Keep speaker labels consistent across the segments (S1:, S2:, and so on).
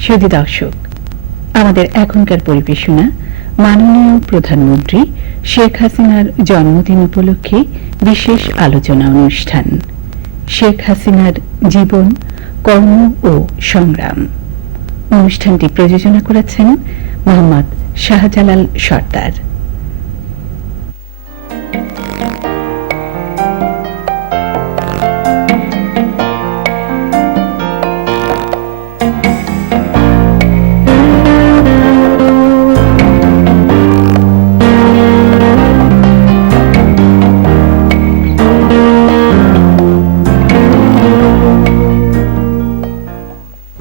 S1: সুধী দর্শক আমাদের এখনকার পরিবেশনা মাননীয় প্রধানমন্ত্রী শেখ হাসিনার জন্মদিন উপলক্ষে বিশেষ আলোচনা অনুষ্ঠান, শেখ হাসিনার জীবন, কর্ম ও সংগ্রাম। অনুষ্ঠানটি প্রযোজনা করেছেন মোহাম্মদ শাহজালাল সর্দার।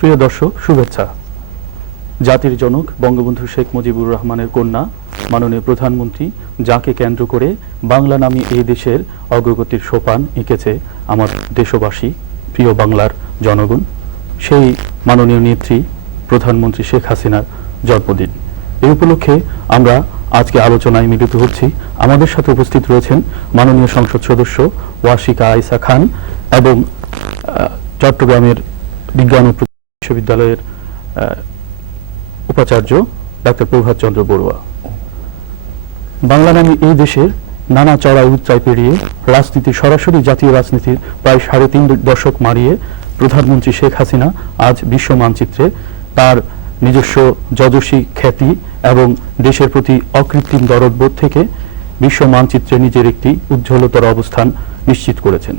S2: প্রিয় দর্শক, শুভেচ্ছা। জাতির জনক বঙ্গবন্ধু শেখ মুজিবুর রহমানের কন্যা, মাননীয় প্রধানমন্ত্রী, যাকে কেন্দ্র করে বাংলা নামী এই দেশের অগ্রগতির সোপান এঁকেছে আমার দেশবাসী, প্রিয় বাংলার জনগণ, সেই মাননীয় নেত্রী, প্রধানমন্ত্রী শেখ হাসিনার জন্মদিন। এই উপলক্ষে আমরা আজকে আলোচনায় মিলিত হচ্ছি। আমাদের সাথে উপস্থিত রয়েছেন মাননীয় সংসদ সদস্য ওয়াশিকা আইসা খান এবং চট্টগ্রামের বিজ্ঞান ও বিশ্ববিদ্যালয়ের উপাচার্য ডাক্তার প্রভাত চন্দ্র বড়ুয়া। বাংলা নামে এই দেশের নানা চড়াই উচ্চাই পেরিয়ে রাজনীতি সরাসরি জাতীয় রাজনীতির প্রায় সাড়ে তিন দশক মারিয়ে প্রধানমন্ত্রী শেখ হাসিনা আজ বিশ্ব মানচিত্রে তার নিজস্ব যজস্বী খ্যাতি এবং দেশের প্রতি অকৃত্রিম দরদবোধ থেকে বিশ্ব মানচিত্রে নিজের একটি উজ্জ্বলতর অবস্থান নিশ্চিত করেছেন।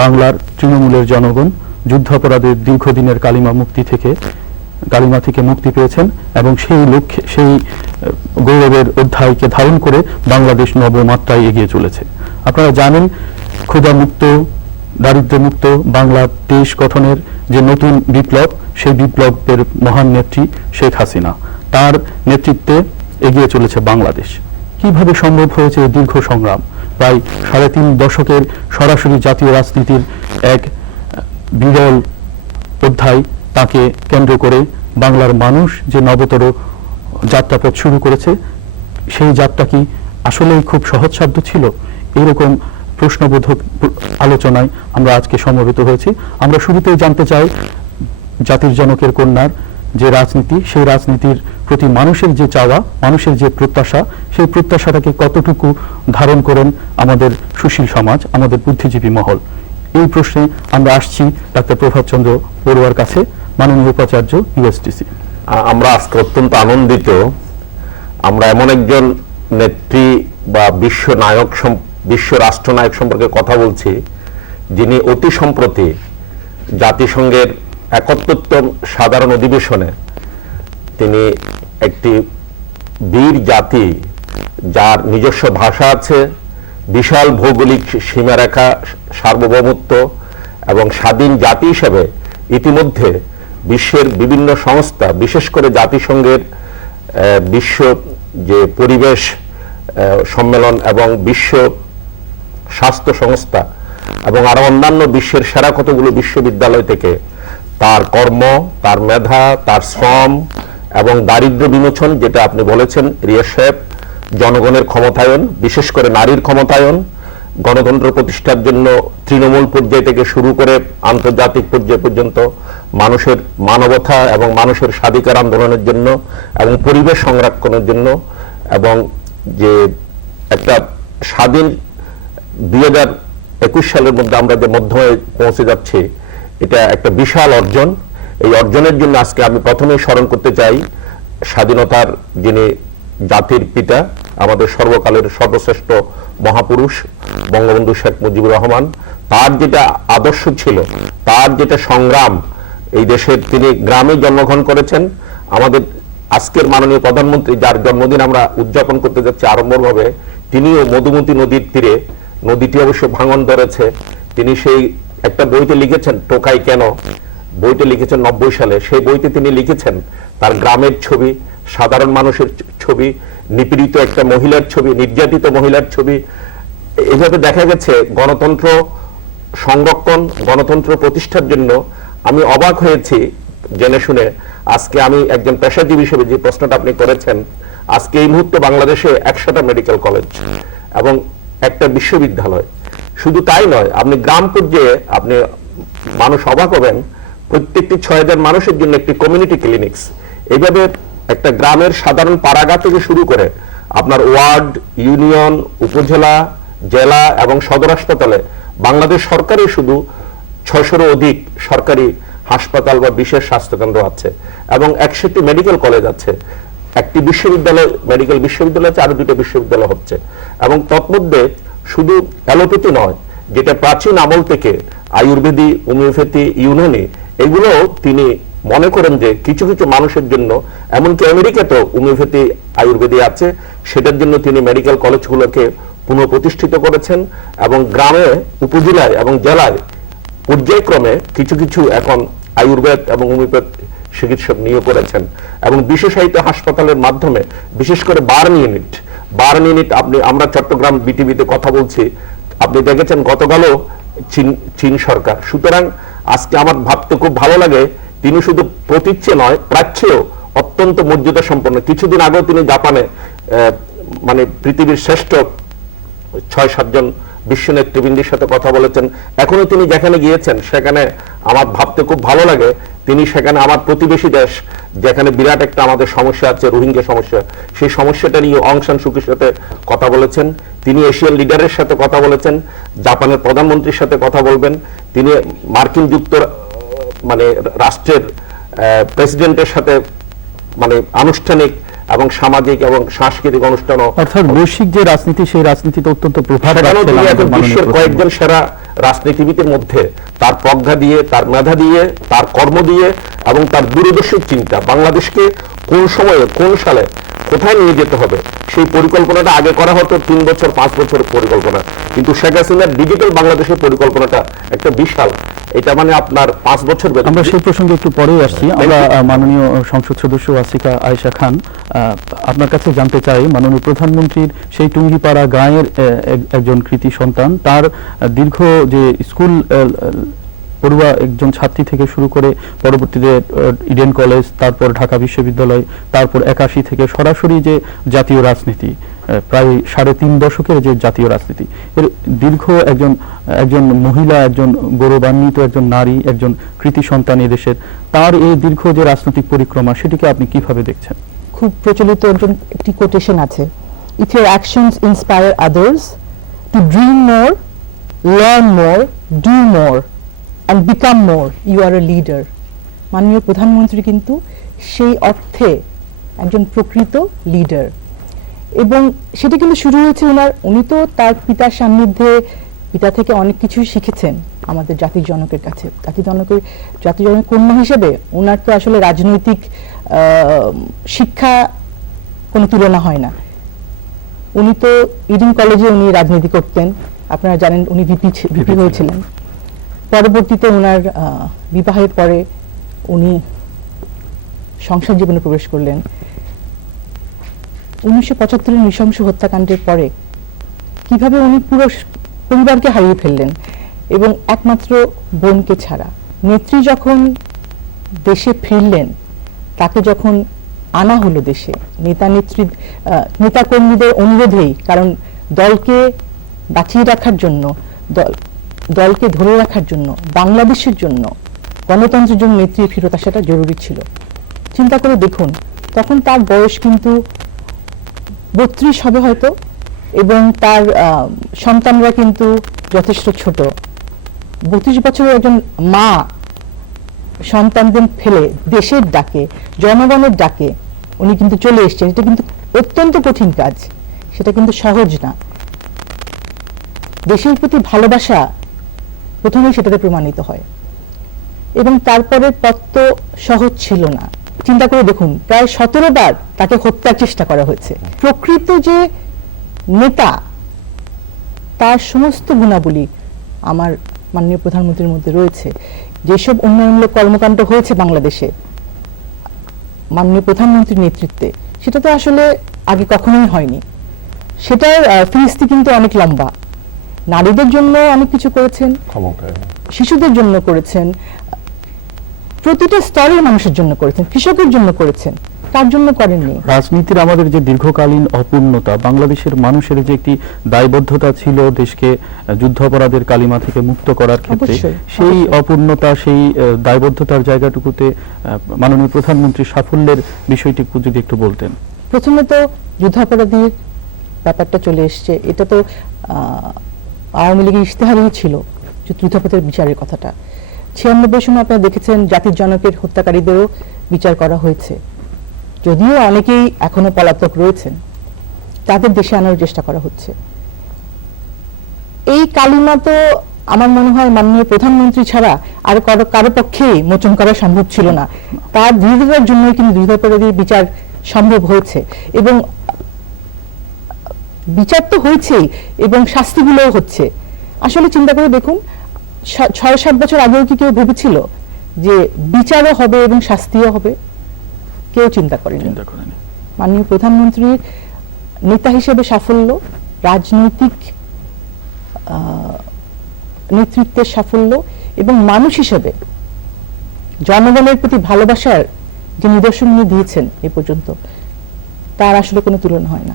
S2: বাংলার তৃণমূলের জনগণ যুদ্ধাপরাধের দীর্ঘদিনের কালিমা মুক্তি থেকে, কালিমা থেকে মুক্তি পেয়েছেন এবং সেই লক্ষ্যে, সেই গৌরবের অধ্যায়কে ধারণ করে বাংলাদেশ নবমাত্রায় এগিয়ে চলেছে। আপনারা জানেন ক্ষুধামুক্ত দারিদ্র্যমুক্ত বাংলা দেশ গঠনের যে নতুন বিপ্লব, সেই বিপ্লবের মহান নেত্রী শেখ হাসিনা। তার নেতৃত্বে এগিয়ে চলেছে বাংলাদেশ। কীভাবে সম্ভব হয়েছে দীর্ঘ সংগ্রাম? প্রায় সাড়ে তিন দশকের সরাসরি জাতীয় রাজনীতির এক বিরল অধ্যায় তাকে কেন্দ্র করে বাংলার মানুষ যে নবতর যাত্রাপথ শুরু করেছে, সেই যাত্রা কি আসলেই খুব সহজসাধ্য ছিল? এরকম প্রশ্নবোধক আলোচনায় আমরা আজকে সমবেত হয়েছি। আমরা শুরুতেই জানতে চাই জাতির জনকের কন্যার যে রাজনীতি, সেই রাজনীতির প্রতি মানুষের যে চাওয়া, মানুষের যে প্রত্যাশা, সেই প্রত্যাশাটাকে কতটুকু ধারণ করেন আমাদের সুশীল সমাজ, আমাদের বুদ্ধিজীবী মহল? এই প্রশ্নে আমরা আসছি ডাক্তার প্রভাত চন্দ্র বড়ুয়ার কাছে, মাননীয় উপাচার্য ইউএসটিসি
S3: আমরা আজকে অত্যন্ত আনন্দিত। আমরা এমন একজন নেত্রী বা বিশ্ব নায়ক বিশ্ব রাষ্ট্রনায়ক সম্পর্কে কথা বলছি, যিনি অতি সম্প্রতি জাতিসংঘের একত্তম সাধারণ অধিবেশনে তিনি একটি বীর জাতি, যার নিজস্ব ভাষা আছে বিশাল ভৌগোলিক সীমারেখা সার্বভৌমত্ব এবং স্বাধীন জাতি হিসেবে ইতিমধ্যে বিশ্বের বিভিন্ন সংস্থা, বিশেষ করে জাতিসংঘের বিশ্ব যে পরিবেশ সম্মেলন এবং বিশ্ব স্বাস্থ্য সংস্থা এবং আরও অন্যান্য বিশ্বের সেরা কতগুলো বিশ্ববিদ্যালয় থেকে তার কর্ম, তার মেধা, তার শ্রম এবং দারিদ্র বিমোচন, যেটা আপনি বলেছেন, রিয়া সাহেব জনগণের ক্ষমতায়ন, বিশেষ করে নারীর ক্ষমতায়ন, গণতন্ত্র প্রতিষ্ঠার জন্য তৃণমূল পর্যায় থেকে শুরু করে আন্তর্জাতিক পর্যায় পর্যন্ত মানুষের মানবতা এবং মানুষের স্বাধিকার আন্দোলনের জন্য এবং পরিবেশ সংরক্ষণের জন্য এবং যে একটা স্বাধীন দুই হাজার একুশ সালের মধ্যে আমরা যে মধ্যমে পৌঁছে যাচ্ছি, এটা একটা বিশাল অর্জন। এই অর্জনের জন্য আজকে আমি প্রথমেই স্মরণ করতে চাই স্বাধীনতার যিনি জাতির পিতা, আমাদের সর্বকালের সর্বশ্রেষ্ঠ মহাপুরুষ বঙ্গবন্ধু শেখ মুজিবুর রহমান, তার যেটা আদর্শ ছিল, তার যেটা সংগ্রাম এই দেশের তিনি গ্রামে জন্মগ্রহণ করেছেন। আমাদের আজকের মাননীয় প্রধানমন্ত্রী, যার জন্মদিন আমরা উদযাপন করতে যাচ্ছি আড়ম্বরভাবে, তিনিও মধুমতি নদীর তীরে, নদীটি অবশ্য ভাঙন ধরেছে। তিনি সেই একটা বইতে লিখেছেন, টোকাই কেন? বইতে লিখেছেন নব্বই সালে। সেই বইতে তিনি লিখেছেন, তার গ্রামের ছবি সাধারণ মানুষের ছবি, নিপীড়িত একটা মহিলার ছবি, নির্যাতিত মহিলার ছবি। এইভাবে দেখা গেছে গণতন্ত্র সংরক্ষণ, গণতন্ত্র প্রতিষ্ঠার জন্য আমি অবাক হয়েছি, জেনে শুনে। আজকে আমি একজন পেশাজীবী হিসেবে যে প্রশ্নটা আপনি করেছেন, আজকে এই মুহূর্তে বাংলাদেশে একশোটা মেডিকেল কলেজ এবং একটা বিশ্ববিদ্যালয়। শুধু তাই নয়, আপনি গ্রাম পর্যায়ে আপনি মানুষ অবাক হবেন, প্রত্যেকটি ছয় হাজার মানুষের জন্য একটি কমিউনিটি ক্লিনিক্স এইভাবে একটা গ্রামের সাধারণ পাড়াগা থেকে শুরু করে আপনার ওয়ার্ড, ইউনিয়ন, উপজেলা, জেলা এবং সদর হাসপাতালে বাংলাদেশ সরকারই শুধু ছয়শোরও অধিক সরকারি হাসপাতাল বা বিশেষ স্বাস্থ্যকেন্দ্র আছে এবং একষট্টি মেডিকেল কলেজ আছে। একটি বিশ্ববিদ্যালয়, মেডিকেল বিশ্ববিদ্যালয় আছে আরও দুটো বিশ্ববিদ্যালয় হচ্ছে। এবং তৎমধ্যে শুধু অ্যালোপ্যাথি নয়, যেটা প্রাচীন আমল থেকে আয়ুর্বেদী, হোমিওপ্যাথি, ইউনানি এগুলো তিনি মনে করেন যে কিছু কিছু মানুষের জন্য, এমনকি আমেরিকাতেও হোমিওপ্যাথি আয়ুর্বেদী আছে, সেটার জন্য তিনি মেডিকেল কলেজগুলোকে পুনঃপ্রতিষ্ঠিত করেছেন এবং গ্রামে, উপজেলায় এবং জেলায় পর্যায়ক্রমে কিছু কিছু এখন আয়ুর্বেদ এবং হোমিওপ্যাথ চিকিৎসক নিয়োগ করেছেন এবং বিশেষায়িত হাসপাতালের মাধ্যমে, বিশেষ করে বার্ন ইউনিট। বার্ন ইউনিট আপনি, আমরা চট্টগ্রাম বিটিভিতে কথা বলছি, আপনি দেখেছেন গতকালও চীন চীন সরকার। সুতরাং আজকে আমার ভাবতে খুব ভালো লাগে তিনি শুধু প্রতীচ্যে নয়, প্রাচ্যেও অত্যন্ত মর্যাদা সম্পন্ন। কিছুদিন আগেও তিনি জাপানে মানে পৃথিবীর শ্রেষ্ঠ ছয় সাতজন বিশ্ব নেতৃবৃন্দের সাথে কথা বলেছেন। এখনও তিনি যেখানে গিয়েছেন, সেখানে আমার ভাবতে খুব ভালো লাগে। তিনি সেখানে আমার প্রতিবেশী দেশ, যেখানে বিরাট একটা আমাদের সমস্যা আছে, রোহিঙ্গা সমস্যা। সেই সমস্যাটা নিয়ে অং সান সুকির সাথে কথা বলেছেন। তিনি এশিয়ান লিডারের সাথে কথা বলেছেন। জাপানের প্রধানমন্ত্রীর সাথে কথা বলবেন। তিনি মার্কিন যুক্ত মানে রাষ্ট্রের প্রেসিডেন্টের সাথে মানে আনুষ্ঠানিক এবং সামাজিক এবং সাংস্কৃতিক অনুষ্ঠান
S2: অর্থাৎ বৈশ্বিক যে রাজনীতি সেই রাজনীতিতে অত্যন্ত প্রভাব
S3: বিশ্বের কয়েকজন সেরা রাজনীতিবিদের মধ্যে তার প্রজ্ঞা দিয়ে তার মেধা দিয়ে তার কর্ম দিয়ে এবং তার দূরদর্শী চিন্তা। বাংলাদেশকে কোন সময়ে কোন সালে কোথায় নিয়ে যেতে হবে? সেই পরিকল্পনাটা আগে করা হতো তিন বছর পাঁচ বছরের পরিকল্পনা। কিন্তু শেখ হাসিনার ডিজিটাল বাংলাদেশের পরিকল্পনাটা একটা বিশাল। এটা মানে আপনার পাঁচ বছর
S2: আমরা সেই প্রসঙ্গে একটু পরেই আসছি। আমরা মাননীয় সংসদ সদস্য আসিকা আয়েশা খান আপনার কাছে জানতে চাই মাননীয় প্রধানমন্ত্রীর সেই টুঙ্গিপাড়া গাঁয়ের একজন কৃতি সন্তান। তার দীর্ঘ যে স্কুল পড়ুয়া একজন ছাত্রী থেকে শুরু করে পরবর্তীতে ইডেন কলেজ তারপর ঢাকা বিশ্ববিদ্যালয়, তারপর একাশি থেকে সরাসরি যে জাতীয় রাজনীতি প্রায় সাড়ে তিন দশকের যে জাতীয় রাজনীতি। এর দীর্ঘ একজন একজন মহিলা, একজন গৌরবান্বিত একজন নারী, একজন কৃতি সন্তান দেশের তার এই দীর্ঘ যে রাজনৈতিক পরিক্রমা, সেটিকে আপনি কীভাবে দেখছেন?
S4: খুব প্রচলিত একজন, একটি কোটেশন আছে। If your actions inspire others to dream more learn more do more and become more you are a leader মাননীয় প্রধানমন্ত্রী কিন্তু সেই অর্থে একজন প্রকৃত লিডার এবং সেটা কিন্তু শুরু হয়েছে ওনার উনি তো তার পিতার সান্নিধ্যে পিতা থেকে অনেক কিছুই শিখেছেন আমাদের জাতির জনকের কাছে। জাতির জনকের জাতির জনক কন্যা হিসেবে ওনার তো আসলে রাজনৈতিক শিক্ষা কোনো তুলনা হয় না। উনি তো ইডেন কলেজে উনি রাজনীতি করতেন। আপনারা জানেন উনি ভিপি ভিপি হয়েছিলেন। পরবর্তীতে ওনার বিবাহের পরে উনি সংসার জীবনে প্রবেশ করলেন। উনিশশো পঁচাত্তরের নৃশংস হত্যাকাণ্ডের পরে কীভাবে উনি পুরো পরিবারকে হারিয়ে ফেললেন এবং একমাত্র বোনকে ছাড়া? নেত্রী যখন দেশে ফিরলেন তাকে যখন আনা হলো দেশে নেতা নেত্রী আহ, নেতা কর্মীদের অনুরোধেই কারণ দলকে বাঁচিয়ে রাখার জন্য দল দলকে ধরে রাখার জন্য, বাংলাদেশের জন্য, গণতন্ত্রের জন্য নেত্রী ফেরত আসাটা জরুরি ছিল। চিন্তা করে দেখুন, তখন তার বয়স কিন্তু বত্রিশ হবে হয়তো, এবং তার সন্তানরা কিন্তু যথেষ্ট ছোট। বত্রিশ বছরের একজন মা সন্তানদের ফেলে দেশের ডাকে, জনগণের ডাকে উনি কিন্তু চলে এসছেন। এটা কিন্তু অত্যন্ত কঠিন কাজ। সেটা কিন্তু সহজ না। দেশের প্রতি ভালোবাসা প্রথমেই সেটাতে প্রমাণিত হয়। এবং তারপরে পথ তো সহজ ছিল না। চিন্তা করে দেখুন, প্রায় সতেরো বার তাকে হত্যার চেষ্টা করা হয়েছে। প্রকৃত যে নেতা, তার সমস্ত গুণাবলী আমার মাননীয় প্রধানমন্ত্রীর মধ্যে রয়েছে। যেসব উন্নয়নমূলক কর্মকাণ্ড হয়েছে বাংলাদেশে, মাননীয় প্রধানমন্ত্রীর নেতৃত্বে, সেটা তো আসলে আগে কখনোই হয়নি। সেটার ফিরিস্তি কিন্তু অনেক লম্বা। নারীদের জন্য অনেক কিছু করেছেন শিশুদের জন্য করেছেন প্রতিটা স্তরের মানুষের জন্য করেছেন কৃষকের জন্য করেছেন কার জন্য করেননি?
S2: রাজনীতির আমাদের যে দীর্ঘকালীন অপূর্ণতা বাংলাদেশের মানুষের যে একটি দায়বদ্ধতা ছিল দেশকে যুদ্ধাপরাধের কালিমা থেকে মুক্ত করার ক্ষেত্রে সেই অপূর্ণতা সেই দায়বদ্ধতার জায়গাটুকুতে মাননীয় প্রধানমন্ত্রীর সাফল্যের বিষয়টি যদি একটু বলতেন।
S4: প্রথমে তো যুদ্ধাপরাধীর ব্যাপারটা চলে এসছে এটা তো আহ, আওয়ামী লীগের ইশতেহারেই ছিল যে যুদ্ধাপরাধের বিচারের কথাটা। ছিয়ানব্বই সময় আপনারা দেখেছেন জাতির জনকের হত্যাকারীদেরও বিচার করা হয়েছে। যদিও অনেকেই এখনও পলাতক রয়েছেন, তাদের দেশে আনার চেষ্টা করা হচ্ছে। এই কালিমা তো আমার মনে হয় মাননীয় প্রধানমন্ত্রী ছাড়া আর কারও কারও পক্ষেই মোচন করা সম্ভব ছিল না। তার দৃঢ়তার জন্যই কিন্তু যুদ্ধাপরাধীর বিচার সম্ভব হয়েছে। এবং বিচার তো হয়েছেই এবং শাস্তিগুলোও হচ্ছে। আসলে চিন্তা করে দেখুন ছয় সাত বছর আগেও কি কেউ ভেবেছিল যে বিচারও হবে এবং শাস্তিও হবে? কেউ চিন্তা করেনি। মাননীয় প্রধানমন্ত্রীর নেতা হিসেবে সাফল্য রাজনৈতিক আহ, নেতৃত্বের সাফল্য এবং মানুষ হিসেবে জনগণের প্রতি ভালোবাসার যে নিদর্শন উনি দিয়েছেন এ পর্যন্ত তার আসলে কোনো তুলনা হয় না।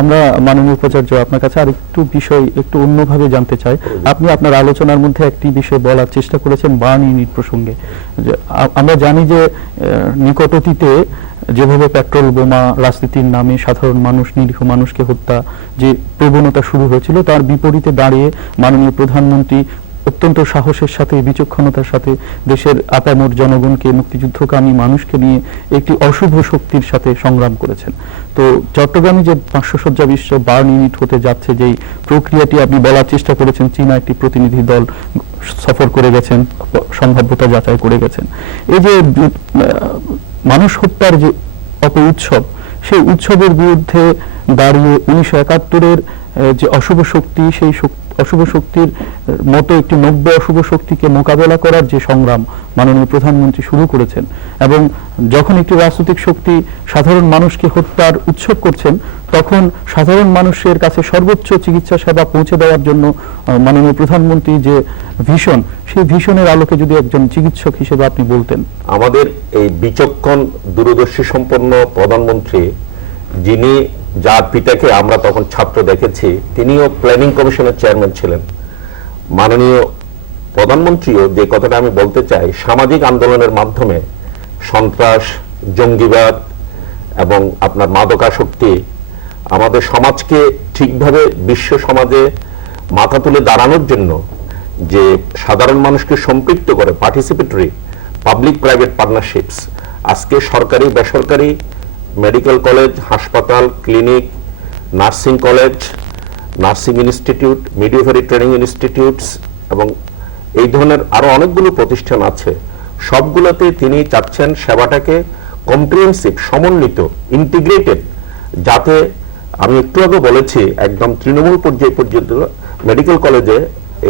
S2: আমরা মাননীয় উপাচার্য আপনার কাছে আরেকটু বিষয় একটু অন্যভাবে জানতে চাই। আপনি আপনার আলোচনার মধ্যে একটি বিষয় বলার চেষ্টা করেছেন বার্ন ইউনিট প্রসঙ্গে। আমরা জানি যে নিকট অতীতে যেভাবে পেট্রোল বোমা, রাজনীতির নামে সাধারণ মানুষ, নিরীহ মানুষকে হত্যা যে প্রবণতা শুরু হয়েছিল, তার বিপরীতে দাঁড়িয়ে মাননীয় প্রধানমন্ত্রী অত্যন্ত সাহসের সাথে, বিচক্ষণতার সাথে দেশের আপামর জনগণকে, মুক্তিযুদ্ধকামী মানুষকে নিয়ে একটি অশুভ শক্তির সাথে সংগ্রাম করেছেন। তো চট্টগ্রামে যে পাঁচশো সজ্জা বিশ্ব বার্ন ইউনিট হতে যাচ্ছে, যেই প্রক্রিয়াটি আপনি বলার চেষ্টা করেছেন, চীনা একটি প্রতিনিধি দল সফর করে গেছেন, সম্ভাব্যতা যাচাই করে গেছেন। এই যে মানুষ হত্যার যে অপ উৎসব সেই উৎসবের বিরুদ্ধে দাঁড়িয়ে উনিশশো একাত্তরের যে অশুভ শক্তি, সেই শক- অশুভ শক্তির মতো একটি নব্য অশুভ শক্তিকে মোকাবেলা করার যে সংগ্রাম মাননীয় প্রধানমন্ত্রী শুরু করেছেন এবং যখন একটি রাজনৈতিক শক্তি সাধারণ মানুষকে হত্যার উৎসব করছেন, তখন সাধারণ মানুষের কাছে সর্বোচ্চ চিকিৎসা সেবা পৌঁছে দেওয়ার জন্য মাননীয় প্রধানমন্ত্রী যে ভীষণ, সেই ভীষণের আলোকে যদি একজন চিকিৎসক হিসেবে আপনি বলতেন।
S3: আমাদের এই বিচক্ষণ, দূরদর্শী সম্পন্ন প্রধানমন্ত্রী, যিনি যার পিতাকে আমরা তখন ছাত্র দেখেছি, তিনিও প্ল্যানিং কমিশনের চেয়ারম্যান ছিলেন। মাননীয় প্রধানমন্ত্রীও যে কথাটা আমি বলতে চাই, সামাজিক আন্দোলনের মাধ্যমে সন্ত্রাস, জঙ্গিবাদ এবং আপনার মাদকাসক্তি আমাদের সমাজকে ঠিকভাবে বিশ্ব সমাজে মাথা তুলে দাঁড়ানোর জন্য যে সাধারণ মানুষকে সম্পৃক্ত করে পার্টিসিপেটরি পাবলিক প্রাইভেট পার্টনারশিপস আজকে সরকারি বেসরকারি মেডিকেল কলেজ, হাসপাতাল, clinic, nursing college, nursing institute midwifery training institutes এবং এই ধরনের আরও অনেকগুলো প্রতিষ্ঠান আছে। সবগুলোতে তিনি চাচ্ছেন সেবাটাকে কম্প্রিহেন্সিভ সমন্বিত ইন্টিগ্রেটেড যাতে আমি একটু আগে বলেছি, একদম তৃণমূল পর্যায় পর্যন্ত মেডিকেল কলেজে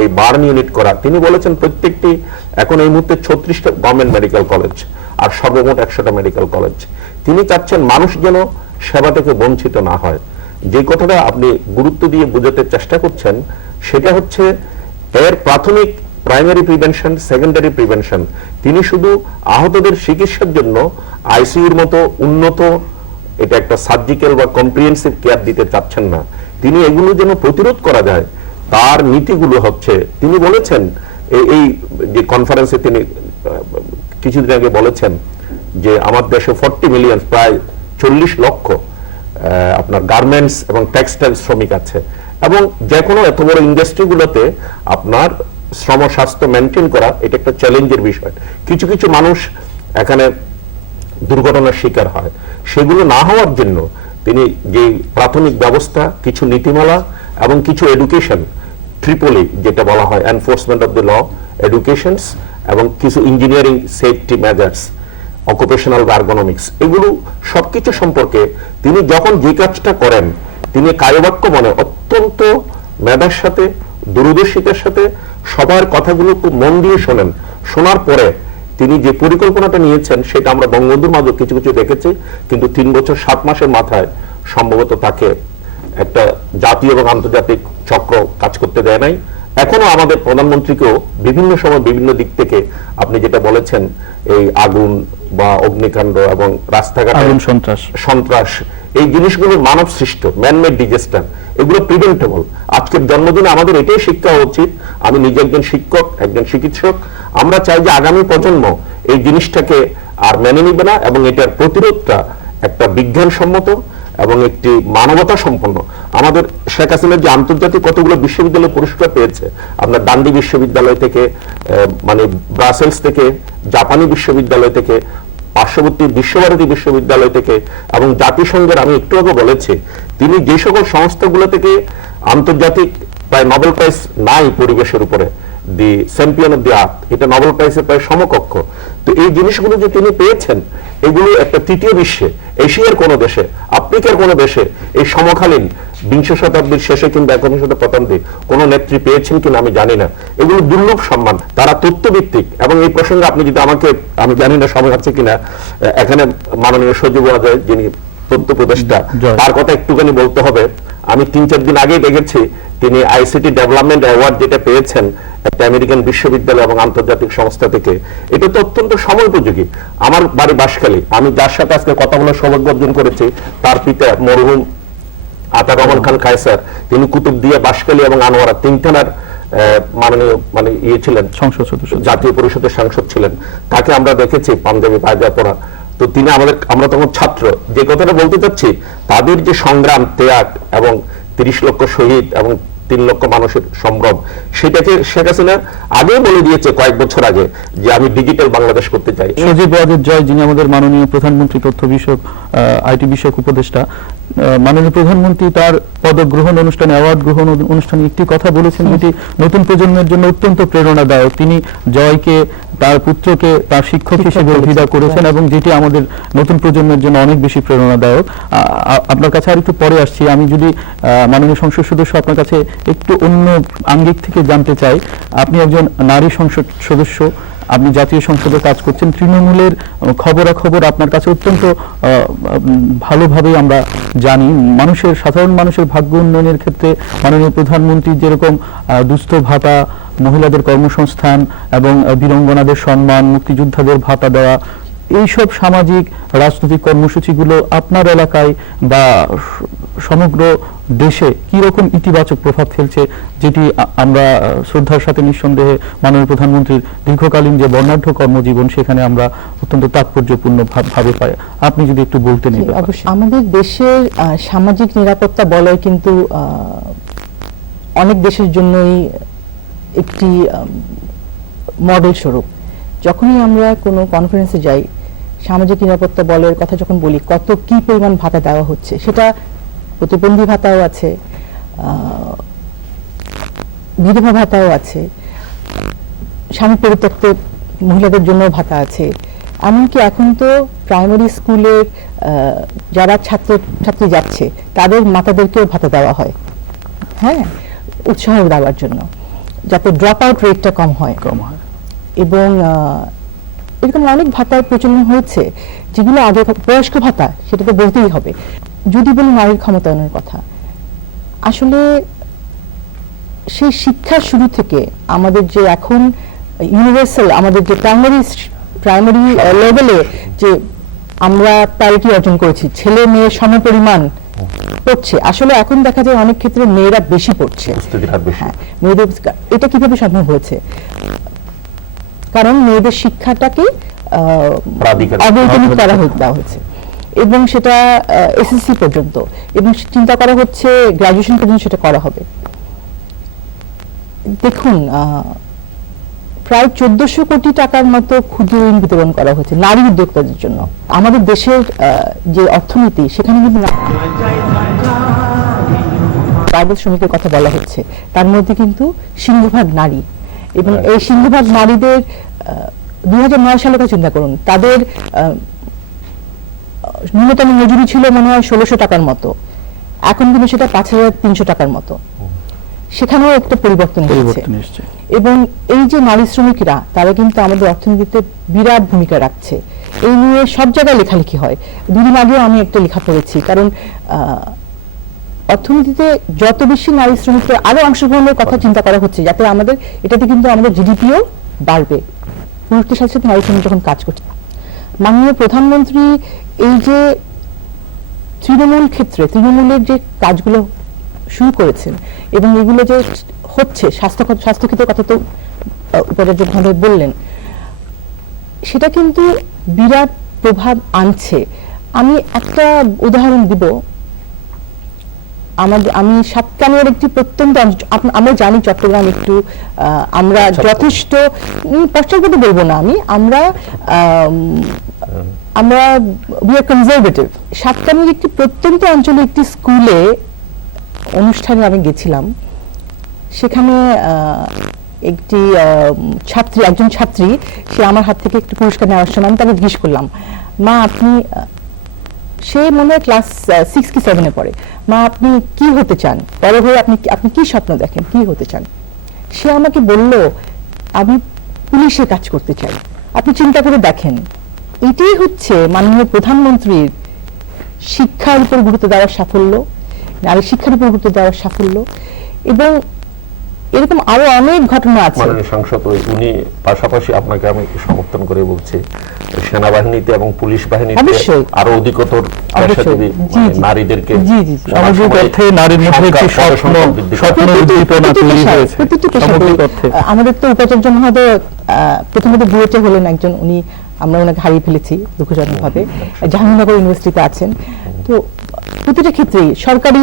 S3: এই বার্ন ইউনিট করা। তিনি বলেছেন প্রত্যেকটি, এখন এই মুহূর্তে ছত্রিশটা গভর্নমেন্ট মেডিকেল কলেজ আর সর্বমোট একশোটা মেডিকেল কলেজ তিনি চাচ্ছেন মানুষ যেন সেবা থেকে বঞ্চিত না হয়। যে কথাটা আপনি গুরুত্ব দিয়ে বোঝাতে চেষ্টা করছেন, সেটা হচ্ছে এর প্রাথমিক প্রাইমারি প্রিভেনশন সেকেন্ডারি প্রিভেনশন তিনি শুধু আহতদের চিকিৎসার জন্য আইসিইউর মতো উন্নত, এটা একটা সার্জিক্যাল বা কম্প্রিহেন্সিভ কেয়ার দিতে চাচ্ছেন না। তিনি এগুলো যেন প্রতিরোধ করা যায়, তার নীতিগুলো হচ্ছে, তিনি বলেছেন এই- যে কনফারেন্সে তিনি কিছুদিন আগে বলেছেন যে আমার দেশে ফর্টি মিলিয়ন প্রায় চল্লিশ লক্ষ আপনার গার্মেন্টস এবং টেক্সটাইল শ্রমিক আছে। এবং যে কোনো এত বড় ইন্ডাস্ট্রিগুলোতে আপনার শ্রম স্বাস্থ্য মেনটেন করা, এটা একটা চ্যালেঞ্জের বিষয়। কিছু কিছু মানুষ এখানে দুর্ঘটনার শিকার হয়। সেগুলো না হওয়ার জন্য তিনি যে প্রাথমিক ব্যবস্থা, কিছু নীতিমালা এবং কিছু এডুকেশন ট্রিপলি যেটা বলা হয় enforcement of the law educations এবং কিছু engineering safety measures occupational ergonomics এগুলো সবকিছু সম্পর্কে তিনি যখন যে কাজটা করেন, তিনি কায়বাক্য মনে অত্যন্ত মেধার সাথে, দূরদর্শিতার সাথে সবার কথাগুলো খুব মন দিয়ে শোনেন। শোনার পরে তিনি যে পরিকল্পনাটা নিয়েছেন, সেটা আমরা বঙ্গবন্ধুর মাঝে কিছু কিছু দেখেছি, কিন্তু তিন বছর, সাত মাসের মাথায় সম্ভবত তাকে একটা জাতীয় এবং আন্তর্জাতিক চক্র কাজ করতে দেয় নাই। এখনও আমাদের প্রধানমন্ত্রীকেও বিভিন্ন সময় বিভিন্ন দিক থেকে আপনি যেটা বলেছেন এই আগুন বা অগ্নিকাণ্ড এবং রাস্তাঘাটে
S2: সন্ত্রাস।
S3: সন্ত্রাস এই জিনিসগুলো মানব সৃষ্ট ম্যানমেড ডিজাস্টার এগুলো প্রিভেন্টেবল আজকের জন্মদিনে আমাদের এটাই শিক্ষা উচিত। আমি নিজে একজন শিক্ষক একজন চিকিৎসক। আমরা চাই যে আগামী প্রজন্ম এই জিনিসটাকে আর মেনে নিবে না এবং এটার প্রতিরোধটা একটা বিজ্ঞানসম্মত এবং একটি মানবতা সম্পন্ন। আমাদের শেখ হাসিনার যে আন্তর্জাতিক কতগুলো বিশ্ববিদ্যালয় পুরস্কার পেয়েছে আপনার দান্ডি বিশ্ববিদ্যালয় থেকে মানে ব্রাসেলস থেকে, জাপানি বিশ্ববিদ্যালয় থেকে, পার্শ্ববর্তী বিশ্বভারতী বিশ্ববিদ্যালয় থেকে এবং জাতিসংঘের আমি একটু আগে বলেছি, তিনি যে সকল সংস্থাগুলো থেকে আন্তর্জাতিক প্রায় নোবেল প্রাইজ নাই পরিবেশের উপরে দি চ্যাম্পিয়ন অফ দি আর্থ এটা নোবেল প্রাইজের প্রায় সমকক্ষ। তো এই জিনিসগুলো যে তিনি পেয়েছেন এগুলো একটা তৃতীয় বিশ্বে এশিয়ার কোনো দেশে আফ্রিকার কোনো দেশে এই সমকালীন বিংশ শতাব্দীর শেষে কিংবা একবিংশ প্রথম কোনো নেত্রী পেয়েছেন কিনা আমি জানি না। এগুলো দুর্লভ সম্মান তারা তথ্যভিত্তিক এবং এই প্রসঙ্গে আপনি যদি আমাকে আমি জানি না সময় আছে কিনা এখানে মাননীয় সজীব যিনি তথ্য উপদেষ্টা
S2: জয়।
S3: তার কথা একটুখানি বলতে হবে। আমি তিন চার দিন আগেই দেখেছি তিনি আইসিটি ডেভেলপমেন্ট অ্যাওয়ার্ড যেটা পেয়েছেন একটা আমেরিকান বিশ্ববিদ্যালয় এবং আন্তর্জাতিক সংস্থা থেকে। এটা তো অত্যন্ত সময়োপযোগী আমার বাড়ি বাসখালী আমি যার সাথে আজকে কথা বলার সৌভাগ্য অর্জন করেছি তার পিতা মরহুম আতা রহমান খান কায়সার। তিনি কুতুবদিয়া বাসখালী এবং আনোয়ারা তিন থানার আহ, মাননীয় মানে ইয়ে ছিলেন
S2: সংসদ সদস্য।
S3: জাতীয় পরিষদের সাংসদ ছিলেন। তাকে আমরা দেখেছি পাঞ্জাবি পায়জা পরা। তো তিনি আমাদের, আমরা তখন ছাত্র। যে কথাটা বলতে চাচ্ছি, তাদের যে সংগ্রাম, ত্যাগ এবং তিরিশ লক্ষ শহীদ এবং তিন লক্ষ মানুষের সম্ভ্রম, সেটাকে শেখ হাসিনা আগে বলে দিয়েছে কয়েক বছর আগে যে আমি ডিজিটাল বাংলাদেশ করতে চাই।
S2: সজীব ওয়াজেদ জয়, যিনি আমাদের মাননীয় প্রধানমন্ত্রী তথ্য বিষয়ক আইটি বিষয়ক উপদেষ্টা। মাননীয় প্রধানমন্ত্রী তার পদগ্রহণ অনুষ্ঠানে অ্যাওয়ার্ড গ্রহণ অনুষ্ঠানে একটি কথা বলেছেন যেটি নতুন প্রজন্মের জন্য অত্যন্ত প্রেরণাদায়ক। তিনি জয়কে তার পুত্রকে তার শিক্ষক হিসেবে অভিধা করেছেন। এবং যেটি আমাদের নতুন প্রজন্মের জন্য অনেক বেশি প্রেরণাদায়ক। আপনার কাছে আর একটু পরে আসছি। আমি যদি মাননীয় সংসদ সদস্য আপনার কাছে একটু অন্য আঙ্গিক থেকে জানতে চাই। আপনি একজন নারী সংসদ সদস্য। আপনি জাতীয় সংসদে কাজ করছেন, তৃণমূলের খবরাখবর আপনার কাছে অত্যন্ত ভালোভাবেই আমরা জানি। মানুষের, সাধারণ মানুষের ভাগ্য উন্নয়নের ক্ষেত্রে মাননীয় প্রধানমন্ত্রী যেরকম দুস্থ ভাতা, মহিলাদের কর্মসংস্থান এবং বীরঙ্গনাদের সম্মান, মুক্তিযোদ্ধাদের ভাতা দেওয়া, এইসব সামাজিক, রাজনৈতিক কর্মসূচিগুলো আপনার এলাকায় বা সমগ্র দেশে কি রকম ইতিবাচক প্রভাব ফেলছে যেটি আমরা শ্রদ্ধার সাথে নিঃসন্দেহে মাননীয় প্রধানমন্ত্রীর দীর্ঘকালীন যে বর্ণাঢ্য কর্মজীবন সেখানে আমরা অত্যন্ত তাৎপর্যপূর্ণ ভাবে পাই। আপনি যদি একটু বলতেন
S4: আমাদের দেশের সামাজিক নিরাপত্তা বলয় কিন্তু অনেক দেশের জন্যই একটি মডেল স্বরূপ। যখনই আমরা কোনো কনফারেন্সে যাই সামাজিক নিরাপত্তা বলয়ের কথা যখন বলি কত কি পরিমাণ ভাতা দেওয়া হচ্ছে সেটা প্রতিবন্ধী ভাতাও আছে বিধবা ভাতাও আছে স্বামী পরিত্যক্ত মহিলাদের জন্য ভাতা আছে। এমনকি এখন তো প্রাইমারি স্কুলের যারা ছাত্র ছাত্রী যাচ্ছে তাদের মাতাদেরকেও ভাতা দেওয়া হয়। হ্যাঁ উৎসাহ দেওয়ার জন্য যাতে ড্রপ আউট রেটটা কম হয়।
S2: কম হয়।
S4: এবং এরকম অনেক ভাতার প্রচলন হয়েছে যেগুলো আগে বয়স্ক ভাতা সেটা তো বলতেই হবে। যদি বলি নারীর ক্ষমতায়নের কথা আসলে সেই শিক্ষার শুরু থেকে আমাদের যে এখন ইউনিভার্সাল আমাদের যে প্রাইমারি প্রাইমারি লেভেলে যে আমরা প্যারিটি অর্জন করেছি ছেলে মেয়ে সমপরিমাণ পড়ছে আসলে এখন দেখা যায় অনেক ক্ষেত্রে মেয়েরা বেশি পড়ছে। হ্যাঁ মেয়েদের এটা কীভাবে সম্ভব হয়েছে? কারণ মেয়েদের শিক্ষাটাকে আহ, অবৈতনিক করা দেওয়া হয়েছে। এবং সেটা এসএসসি পর্যন্ত। এবং চিন্তা করা হচ্ছে গ্রাজুয়েশন পর্যন্ত সেটা করা হবে। দেখুন প্রায় চোদ্দশো কোটি টাকার মতো ক্ষুদ্র ঋণ বিতরণ করা হয়েছে নারী উদ্যোক্তাদের জন্য। আমাদের দেশের যে অর্থনীতি, সেখানে কিন্তু না- শ্রমিকের কথা বলা হচ্ছে। তার মধ্যে কিন্তু সিংহভাগ নারী। এবং এই সিংহভাগ নারীদের দুই হাজার নয় সালের কথা চিন্তা করুন। তাদের ন্যূনতম মজুরি ছিল মনে হয় ষোলোশো টাকার মতো। এখন কিন্তু সেটা পাঁচ হাজার তিনশো টাকার মতো। সেখানেও একটা পরিবর্তন এসেছে। এবং এই যে নারী শ্রমিকরা তারা কিন্তু আমাদের অর্থনীতিতে বিরাট ভূমিকা রাখছে। এই নিয়ে সব জায়গায় লেখালেখি হয়। দুদিন আগেও আমি একটা লেখা পড়েছি কারণ আহ, অর্থনীতিতে যত বেশি নারী শ্রমিকদের আরও অংশগ্রহণের কথা চিন্তা করা হচ্ছে যাতে আমাদের এটাতে কিন্তু আমাদের জিডিপিও বাড়বে। পুরুষদের সাথে সাথে নারী শ্রমিক যখন কাজ করছে মাননীয় প্রধানমন্ত্রী এই যে তৃণমূল ক্ষেত্রে, তৃণমূলের যে কাজগুলো শুরু করেছেন এবং এগুলো যে হচ্ছে স্বাস্থ্য স্বাস্থ্যক্ষেত্রের কথা তো উপাচার্য ভাবে বললেন, সেটা কিন্তু বিরাট প্রভাব আনছে। আমি একটা উদাহরণ দিব। আমাদের আমি সাতকানিয়ার একটি প্রত্যন্ত আমরা জানি চট্টগ্রাম একটু আমরা যথেষ্ট পশ্চাৎপদ বলব না আমি আমরা আমরা উই আর কনজারভেটিভ সাতকানিয়ার একটি প্রত্যন্ত অঞ্চলে একটি স্কুলে অনুষ্ঠানে আমি গেছিলাম। সেখানে একটি ছাত্রী একজন ছাত্রী সে আমার হাত থেকে একটু পুরস্কার নেওয়ার সময় আমি তাকে জিজ্ঞেস করলাম মা আপনি সে মনে হয় ক্লাস সিক্স কি সেভেনে পড়ে। মা, আপনি কি হতে চান? বড় হয়ে আপনি আপনি কি স্বপ্ন দেখেন? কি হতে চান? সে আমাকে বলল, আমি পুলিশে কাজ করতে চাই। আপনি চিন্তা করে দেখেন। এটাই হচ্ছে মাননীয় প্রধানমন্ত্রীর শিক্ষার উপর গুরুত্ব দেওয়ার সাফল্য, নারী শিক্ষার উপর গুরুত্ব দেওয়ার সাফল্য এবং এরকম আরও অনেক ঘটনা আছে।
S3: মাননীয় সাংসদ ওই উনি পাশাপাশি আপনাকে আমি সমর্থন করে বলছি সেনাবাহিনীতে এবং পুলিশ বাহিনীতে আরও অধিকতর মানে। নারীদেরকে।
S2: সামাজিক অর্থে নারীর মধ্যে একটি স্বপ্ন। স্বপ্ন উদ্দীপনা তৈরি হয়েছে।
S4: আমাদের তো উপাচার্য মহোদয় প্রথমত বুয়েটে হলেন একজন উনি আমরা ওনাকে হারিয়ে ফেলেছি দুঃখজনক ভাবে জাহাঙ্গীরনগর ইউনিভার্সিটিতে আছেন। তো প্রতিটা ক্ষেত্রেই সরকারি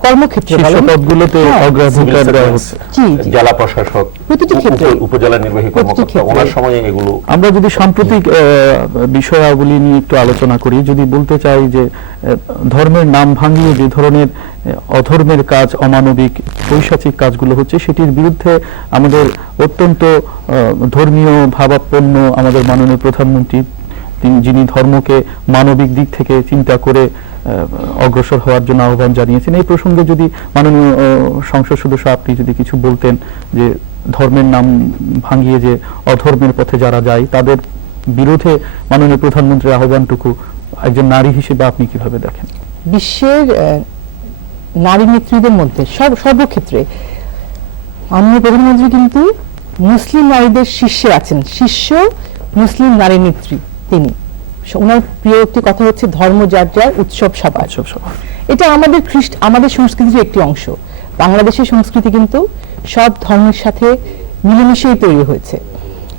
S4: কর্মক্ষেত্রে
S2: পদগুলোতে
S4: হ্যাঁ,
S2: অগ্রাধিকার দেওয়া হচ্ছে।
S3: জেলা প্রশাসক
S4: প্রতিটি ক্ষেত্রে।
S3: উপজেলা নির্বাহী কর্মকর্তা ওনার সময়ে এগুলো
S2: আমরা যদি সাম্প্রতিক আহ, বিষয়াবলী নিয়ে একটু আলোচনা করি যদি বলতে চাই যে ধর্মের নাম ভাঙিয়ে যে ধরনের অধর্মের কাজ অমানবিক পৈশাচিক কাজগুলো হচ্ছে সেটির বিরুদ্ধে আমাদের অত্যন্ত আহ, ধর্মীয় ভাবাপন্ন আমাদের মাননীয় প্রধানমন্ত্রী যিনি ধর্মকে মানবিক দিক থেকে চিন্তা করে অগ্রসর হওয়ার জন্য আহ্বান জানিয়েছেন। এই প্রসঙ্গে যদি মাননীয় সংসদ সদস্য আপনি যদি কিছু বলতেন যে ধর্মের নাম ভাঙিয়ে যে অধর্মের পথে যারা যায়, তাদের বিরুদ্ধে মাননীয় প্রধানমন্ত্রীর আহ্বানটুকু একজন নারী হিসেবে আপনি কীভাবে দেখেন?
S4: বিশ্বের নারী নেত্রীদের মধ্যে সব, সর্বক্ষেত্রে মাননীয় প্রধানমন্ত্রী কিন্তু মুসলিম নারীদের শীর্ষে আছেন। শীর্ষ মুসলিম নারী নেত্রী তিনি। ওনার প্রিয় একটি কথা হচ্ছে ধর্ম যার যার উৎসব সবার।
S2: সব সব
S4: এটা আমাদের খ্রিস্ট আমাদের সংস্কৃতির একটি অংশ। বাংলাদেশের সংস্কৃতি কিন্তু সব ধর্মের সাথে মিলেমিশেই তৈরি হয়েছে।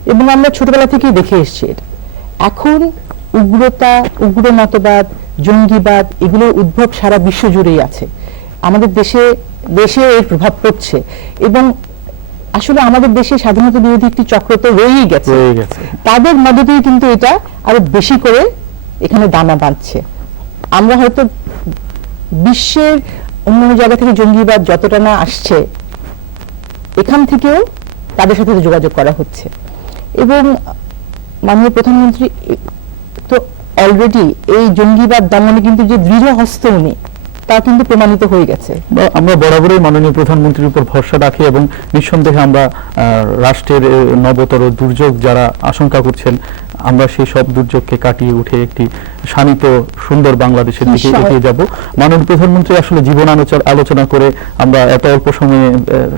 S4: এবং আমরা ছোটবেলা থেকেই দেখে এসেছি এটা। এখন উগ্রতা উগ্র মতবাদ জঙ্গিবাদ এগুলোর উদ্ভব সারা বিশ্ব জুড়েই আছে। আমাদের দেশে দেশে এর প্রভাব পড়ছে। এবং আসলে আমাদের দেশে স্বাধীনতা বিরোধী একটি চক্র তো রয়েই গেছে। তাদের মদতেই কিন্তু এটা আরও বেশি করে এখানে দানা বাঁধছে। আমরা হয়তো বিশ্বের অন্যান্য জায়গা থেকে জঙ্গিবাদ যতটা না আসছে এখান থেকেও তাদের সাথে যোগাযোগ করা হচ্ছে। এবং মাননীয় প্রধানমন্ত্রী তো অলরেডি এই জঙ্গিবাদ দমনে কিন্তু যে দৃঢ় হস্ত উনি তা কিন্তু প্রমাণিত হয়ে গেছে।
S2: আমরা বরাবরই মাননীয় প্রধানমন্ত্রীর উপর ভরসা রাখি এবং নিঃসন্দেহে আমরা রাষ্ট্রের নবতর দুর্যোগ যারা আশঙ্কা করছেন আমরা সেই সব দুর্যোগকে কাটিয়ে উঠে একটি শানিত সুন্দর বাংলাদেশের দিকে এগিয়ে যাব। মাননীয় প্রধানমন্ত্রী আসলে জীবন আলোচনা করে আমরা এত অল্প সময়ে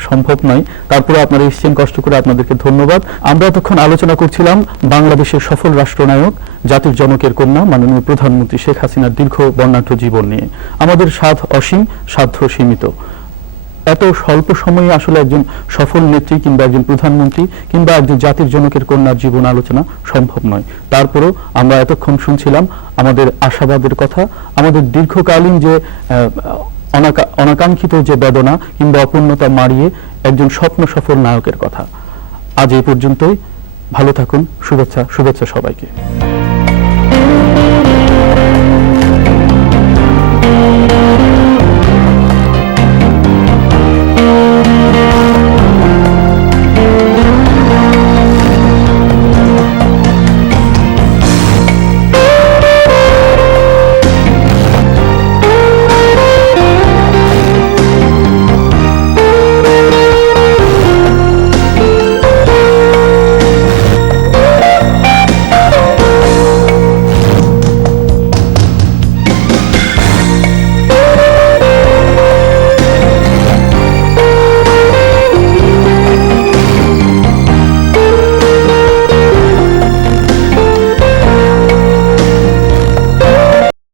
S2: সম্ভব নয়। তারপরে আপনারা এসছেন কষ্ট করে আপনাদেরকে ধন্যবাদ। আমরা এতক্ষণ আলোচনা করছিলাম বাংলাদেশের সফল রাষ্ট্রনায়ক জাতির জনকের কন্যা মাননীয় প্রধানমন্ত্রী শেখ হাসিনার দীর্ঘ বর্ণাঢ্য জীবন নিয়ে। আমাদের সাধ অসীম সাধ্য সীমিত। এত স্বল্প সময়ে আসলে একজন সফল নেত্রী কিংবা একজন প্রধানমন্ত্রী কিংবা একজন জাতির জনকের কন্যার জীবন আলোচনা সম্ভব নয়। তারপরেও আমরা এতক্ষণ শুনছিলাম আমাদের আশাবাদের কথা, আমাদের দীর্ঘকালীন যে অনাকাঙ্ক্ষিত যে বেদনা কিংবা অপূর্ণতা মারিয়ে একজন স্বপ্ন সফল নায়কের কথা। আজ এই পর্যন্তই। ভালো থাকুন। শুভেচ্ছা শুভেচ্ছা সবাইকে।